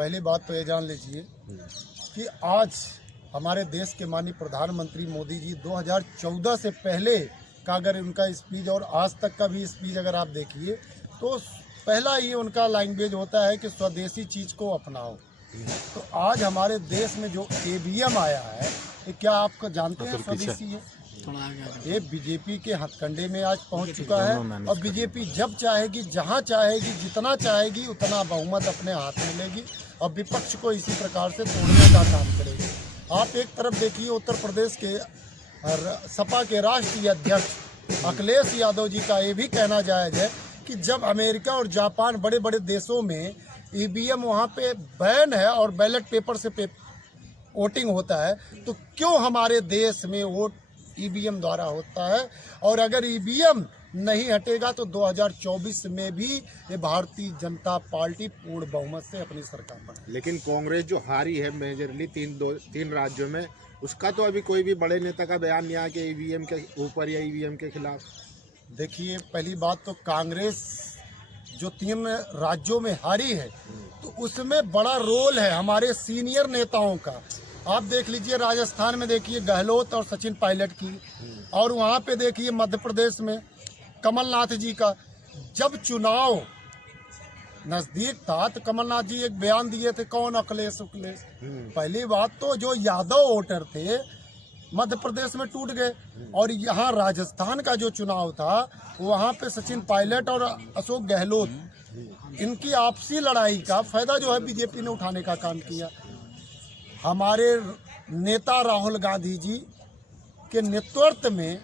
पहली बात तो ये जान लीजिए कि आज हमारे देश के माननीय प्रधानमंत्री मोदी जी 2014 से पहले का अगर उनका स्पीच और आज तक का भी स्पीच अगर आप देखिए तो पहला ही उनका लैंग्वेज होता है कि स्वदेशी चीज़ को अपनाओ। तो आज हमारे देश में जो ईवीएम आया है ये क्या आप जानते हैं स्वदेशी है? ये बीजेपी के हथकंडे में आज पहुंच चुका है और बीजेपी जब चाहेगी, जहां चाहेगी, जितना चाहेगी उतना बहुमत अपने हाथ में लेगी और विपक्ष को इसी प्रकार से तोड़ने का काम करेगी। आप एक तरफ देखिए उत्तर प्रदेश के सपा के राष्ट्रीय अध्यक्ष अखिलेश यादव जी का ये भी कहना जायज़ है कि जब अमेरिका और जापान बड़े बड़े देशों में ईवीएम वहाँ पे बैन है और बैलेट पेपर से वोटिंग होता है तो क्यों हमारे देश में वोट ईवीएम द्वारा होता है? और अगर ईवीएम नहीं हटेगा तो 2024 में भी ये भारतीय जनता पार्टी पूर्ण बहुमत से अपनी सरकार बनाएगी। लेकिन कांग्रेस जो हारी है मेजरली तीन राज्यों में, उसका तो अभी कोई भी बड़े नेता का बयान नहीं आया कि ईवीएम के ऊपर या ईवीएम के खिलाफ। देखिए पहली बात तो कांग्रेस जो 3 राज्यों में हारी है तो उसमें बड़ा रोल है हमारे सीनियर नेताओं का। आप देख लीजिए राजस्थान में देखिए गहलोत और सचिन पायलट की, और वहाँ पे देखिए मध्य प्रदेश में कमलनाथ जी का। जब चुनाव नजदीक था तो कमलनाथ जी एक बयान दिए थे, कौन अखिलेश पहली बात तो जो यादव वोटर थे मध्य प्रदेश में टूट गए, और यहाँ राजस्थान का जो चुनाव था वहाँ पे सचिन पायलट और अशोक गहलोत इनकी आपसी लड़ाई का फायदा जो है बीजेपी ने उठाने का काम किया। हमारे नेता राहुल गांधी जी के नेतृत्व में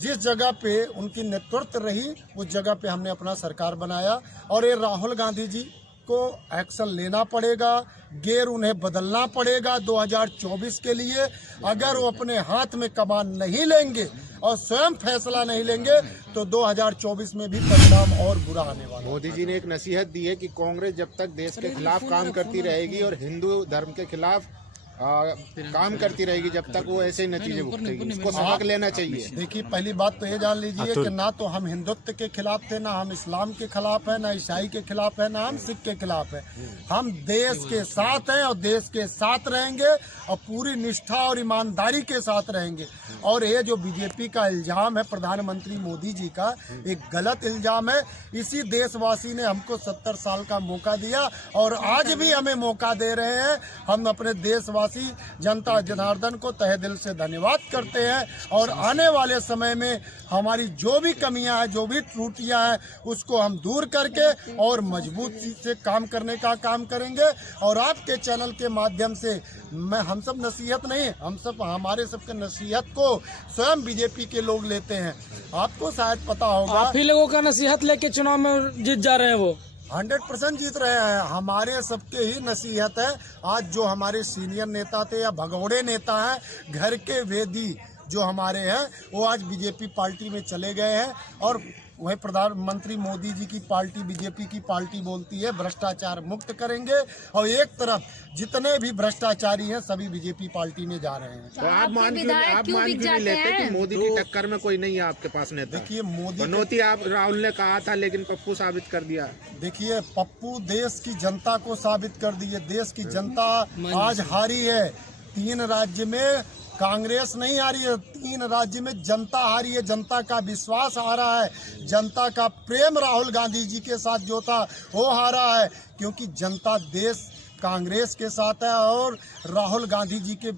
जिस जगह पे उनकी नेतृत्व रही उस जगह पे हमने अपना सरकार बनाया, और ये राहुल गांधी जी को एक्शन लेना पड़ेगा, गेर उन्हें बदलना पड़ेगा 2024 के लिए। अगर वो अपने हाथ में कमान नहीं लेंगे और स्वयं फैसला नहीं लेंगे तो 2024 में भी परिणाम और बुरा आने वाला। मोदी जी ने एक नसीहत दी है कि कांग्रेस जब तक देश के खिलाफ काम करती रहेगी और हिंदू धर्म के खिलाफ काम करती रहेगी जब तक वो ऐसे नतीजे भुगतेगी, इसको सबक लेना चाहिए। देखिए पहली बात तो ये जान लीजिए कि ना तो हम हिंदुत्व के खिलाफ थे, ना हम इस्लाम के खिलाफ है, ना ईसाई के खिलाफ है, ना हम सिख के खिलाफ है। हम देश के साथ हैं और देश के साथ रहेंगे और पूरी निष्ठा और ईमानदारी के साथ रहेंगे। और ये जो बीजेपी का इल्जाम है प्रधानमंत्री मोदी जी का, एक गलत इल्जाम है। इसी देशवासी ने हमको 70 साल का मौका दिया और आज भी हमें मौका दे रहे हैं। हम अपने देशवासी जनता जनार्दन को तहे दिल से धन्यवाद करते हैं, और आने वाले समय में हमारी जो भी कमियां हैं, जो भी त्रुटियां हैं, उसको हम दूर करके और मजबूती से काम करने का काम करेंगे। और आपके चैनल के माध्यम से हम सब नसीहत नहीं, हम सब हमारे सबके नसीहत को स्वयं बीजेपी के लोग लेते हैं। आपको शायद पता होगा, आप ही लोगों का नसीहत लेके चुनाव में जीत जा रहे हैं, वो 100% जीत रहे हैं। हमारे सबके ही नसीहत है। आज जो हमारे सीनियर नेता थे या भगोड़े नेता हैं, घर के वेदी जो हमारे हैं, वो आज बीजेपी पार्टी में चले गए हैं, और वह प्रधानमंत्री मोदी जी की पार्टी बीजेपी की पार्टी बोलती है भ्रष्टाचार मुक्त करेंगे, और एक तरफ जितने भी भ्रष्टाचारी हैं सभी बीजेपी पार्टी में जा रहे हैं। तो आप मान क्यों लेते हैं कि मोदी की टक्कर में कोई नहीं है आपके पास नेता? देखिए मोदी बनौती आप राहुल ने कहा था, लेकिन पप्पू साबित कर दिया। देखिए पप्पू देश की जनता को साबित कर दिए। देश की जनता आज हारी है। 3 राज्य में कांग्रेस नहीं आ रही है, 3 राज्य में जनता हारी है। जनता का विश्वास हारा है, जनता का प्रेम राहुल गांधी जी के साथ जो था वो हारा है, क्योंकि जनता देश कांग्रेस के साथ है और राहुल गांधी जी के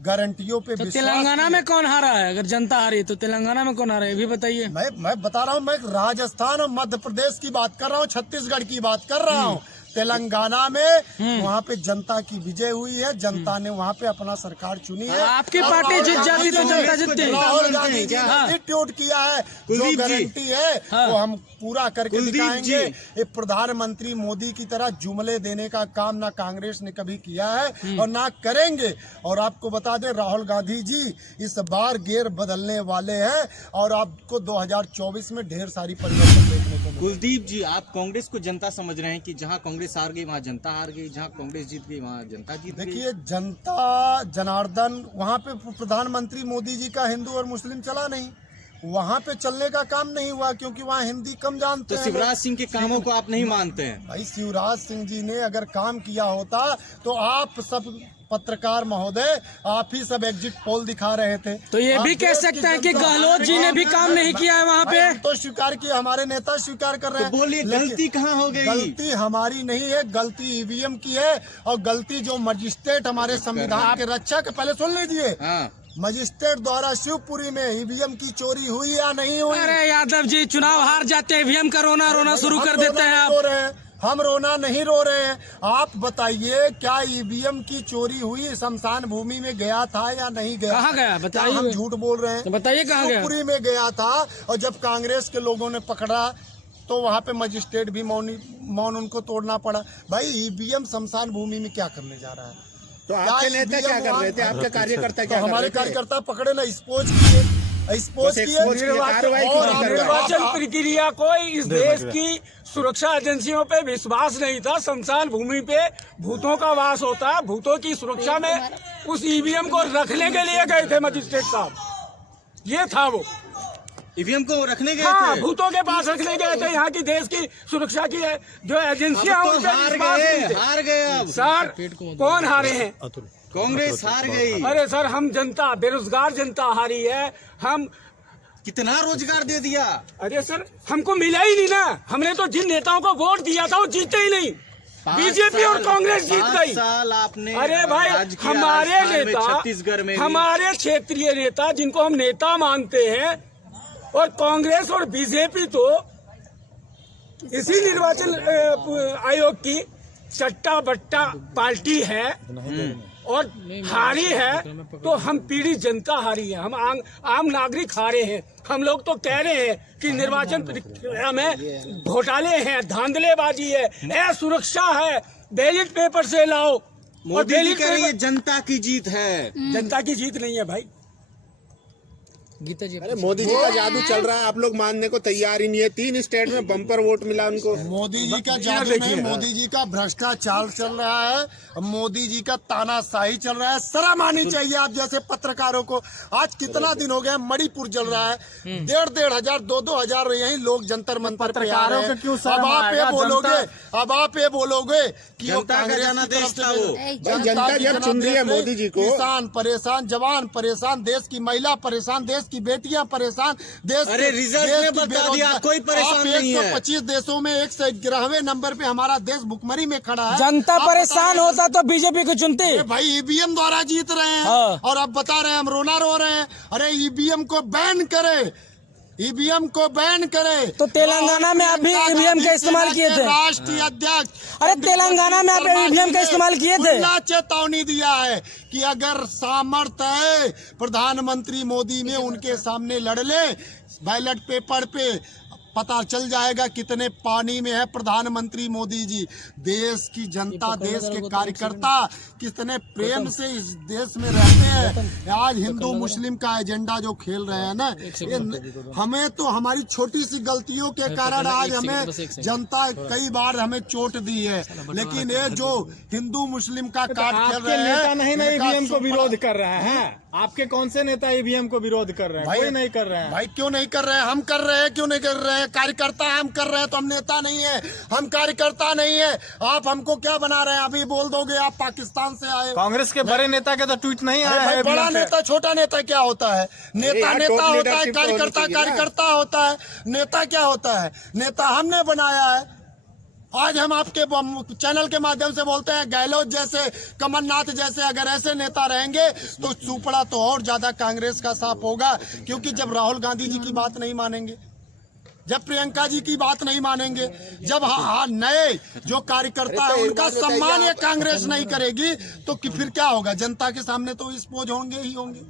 गारंटियों पे विश्वास। तेलंगाना में कौन हारा है? अगर जनता हारी तो तेलंगाना में कौन हारा है, ये भी बताइए। मैं बता रहा हूँ, मैं राजस्थान और मध्य प्रदेश की बात कर रहा हूँ, छत्तीसगढ़ की बात कर रहा हूँ। तेलंगाना में वहाँ पे जनता की विजय हुई है, जनता ने वहाँ पे अपना सरकार चुनी है। आपकी पार्टी जीत जाती तो जनता जीतती। राहुल गांधी जी ने ट्वीट किया है, जो गारंटी है वो हम पूरा करके दिखाएंगे। ये प्रधानमंत्री मोदी की तरह जुमले देने का काम ना कांग्रेस ने कभी किया है और ना करेंगे। और आपको बता दें राहुल गांधी जी इस बार गेर बदलने वाले हैं और आपको 2024 में ढेर सारी परिवर्तन देखने को मिलेगा। कुलदीप जी, आप कांग्रेस को जनता समझ रहे हैं कि जहां कांग्रेस हार गई वहां जनता हार गई, जहां कांग्रेस जीत गई वहां जनता जीत गई? देखिए जनता जनार्दन, वहाँ पे प्रधानमंत्री मोदी जी का हिंदू और मुस्लिम चला नहीं, वहाँ पे चलने का काम नहीं हुआ, क्योंकि वहाँ हिंदी कम जानते तो हैं। शिवराज सिंह के कामों को आप नहीं मानते हैं? भाई शिवराज सिंह जी ने अगर काम किया होता तो आप सब पत्रकार महोदय, आप ही सब एग्जिट पोल दिखा रहे थे। तो ये आप भी कह देश की सकते हैं कि जनता- गहलोत जी ने भी काम नहीं किया है वहाँ पे। भाई, हम तो स्वीकार किया, हमारे नेता स्वीकार कर रहे तो हैं। बोलिए लेकिन गलती कहाँ हो गई? गलती हमारी नहीं है, गलती ईवीएम की है, और गलती जो मजिस्ट्रेट हमारे संविधान के रक्षक, पहले सुन लीजिए, हाँ, मजिस्ट्रेट द्वारा शिवपुरी में ईवीएम की चोरी हुई या नहीं हुई? अरे यादव जी, चुनाव हार जाते हैं ईवीएम का रोना शुरू कर हम देते हैं रो आप। रहे हैं, हम रोना नहीं रो रहे हैं। आप बताइए, क्या ईवीएम की चोरी हुई? शमशान भूमि में गया था या नहीं गया? कहाँ गया क्या बताइए? हम झूठ बोल रहे हैं? तो बताइए कहाँ गया? शिवपुरी में गया था, और जब कांग्रेस के लोगों ने पकड़ा तो वहाँ पे मजिस्ट्रेट भी मौन उनको तोड़ना पड़ा। भाई ईवीएम शमशान भूमि में क्या करने जा रहा है? तो आपके क्या नेता क्या कर रहे थे, आपके कार्यकर्ता तो क्या कर हमारे रहे थे? कार्यकर्ता पकड़े ना, स्पोज किए, स्पोज बस किए, expose किए, कार्रवाई क्यों नहीं कर रहे? निर्वाचन प्रक्रिया को इस देश की सुरक्षा एजेंसियों पे विश्वास नहीं था। शमशान भूमि पे भूतों का वास होता है, भूतों की सुरक्षा में उस ईवीएम को रखने के लिए गए थे मजिस्ट्रेट साहब। ये था वो, ईवीएम को रखने गए हाँ, थे। भूतों के पास रखने गए थे। यहाँ की देश की सुरक्षा की जो एजेंसियां अब उन तो पे हार विश्वास नहीं गए, थे। हार गए अब। सर, कौन हारे हैं? कांग्रेस हार गई। अरे सर, हम जनता, बेरोजगार जनता हारी है। हम, कितना रोजगार दे दिया? अरे सर, हमको मिला ही नहीं ना। हमने तो जिन नेताओं को वोट दिया था वो जीते ही नहीं। बीजेपी और कांग्रेस जीत 5 गई। साल आपने अरे भाई, राज किया हमारे राजस्थान में, नेता, छत्तीसगढ़ में भी। हमारे क्षेत्रीय नेता जिनको हम नेता मानते हैं, और कांग्रेस और बीजेपी तो इसी निर्वाचन आयोग की चट्टा बट्टा पार्टी है और हारी है। तो हम पीड़ित जनता हारी है, हम आम नागरिक हारे हैं। हम लोग तो कह रहे हैं कि निर्वाचन प्रक्रिया में घोटाले हैं, धांधलेबाजी है, असुरक्षा है, बैलेट पेपर से लाओ। और मोदी जी बैलेट कह रही है पेपर जनता की जीत है। जनता की जीत नहीं है भाई। गीता जी, अरे मोदी जी का जादू चल रहा है, आप लोग मानने को तैयार ही नहीं है। 3 स्टेट में बम्पर वोट मिला उनको। मोदी जी का जादू नहीं, मोदी जी का भ्रष्टाचार चल रहा है, मोदी जी का तानाशाही चल रहा है। शर्म आनी चाहिए आप जैसे पत्रकारों को। आज कितना दिन हो गया, मणिपुर जल रहा है, 1,500 2,000 हजार यही लोग जंतर मंतर पे आ रहे हैं। अब आप ये बोलोगे, अब आप ये बोलोगे कि वो जनता का कांग्रेस जाना की तरफ देश से था वो। जनता की जब जना चुन रही है देश नहीं, मोदी जी को। किसान परेशान, जवान परेशान, देश की महिला परेशान, देश की बेटियां परेशान, देश अरे रिजल्ट देश में की बता दिया, बेरोजगार- कोई परेशान आप नहीं है। 125 देशों में 111वें नंबर पे हमारा देश भुखमरी में खड़ा है। जनता आप बता परेशान रहे हैं, होता तो बीजेपी को चुनती। अरे भाई ईवीएम द्वारा जीत रहे हैं, हाँ। और अब बता रहे हैं हम रोना रो रहे हैं। अरे ईवीएम को बैन करे, ईवीएम को बैन करे। तो तेलंगाना में आप भी ईवीएम का इस्तेमाल किए थे। राष्ट्रीय अध्यक्ष, अरे तेलंगाना में आप ईवीएम का इस्तेमाल किए थे। खुला चेतावनी दिया है कि अगर सामर्थ्य है प्रधानमंत्री मोदी में, उनके सामने लड़ ले। बैलेट पेपर पे पता चल जाएगा कितने पानी में है प्रधानमंत्री मोदी जी। देश की जनता, देश के कार्यकर्ता कितने प्रेम से इस देश में रहते हैं। आज हिंदू मुस्लिम का एजेंडा जो खेल रहे हैं ना, ये हमें तो हमारी छोटी सी गलतियों के कारण आज हमें जनता कई बार हमें चोट दी है। लेकिन ये जो हिंदू मुस्लिम का कार्ड खेल आपके रहे नेता नहीं ना हैं, ईवीएम को इनका विरोध कर रहे हैं। आपके कौन से नेता ईवीएम को विरोध कर रहे हैं? कोई नहीं कर रहे हैं। भाई क्यों नहीं कर रहे हैं? हम कर रहे हैं। क्यों नहीं कर रहे हैं? कार्यकर्ता हम कर रहे हैं, तो हम नेता नहीं है, हम कार्यकर्ता नहीं है। आप हमको क्या बना रहे हैं? अभी बोल दोगे आप पाकिस्तान से आए। कांग्रेस के बड़े नेता के तो ट्वीट नहीं अरे आया भाई, है बड़ा EVM पे। नेता छोटा नेता क्या होता है? नेता यार, नेता top होता है, leadership तो होनी कार्यकर्ता चाहिए ना। कार्यकर्ता होता है। नेता क्या होता है? नेता हमने बनाया है। आज हम आपके चैनल के माध्यम से बोलते हैं, गहलोत जैसे, कमलनाथ जैसे अगर ऐसे नेता रहेंगे तो सुपड़ा तो और ज्यादा कांग्रेस का साफ होगा। क्योंकि जब राहुल गांधी जी की बात नहीं मानेंगे, जब प्रियंका जी की बात नहीं मानेंगे, जब नए जो कार्यकर्ता है उनका सम्मान ये कांग्रेस नहीं करेगी, तो फिर क्या होगा? जनता के सामने तो एक्सपोज होंगे ही होंगे।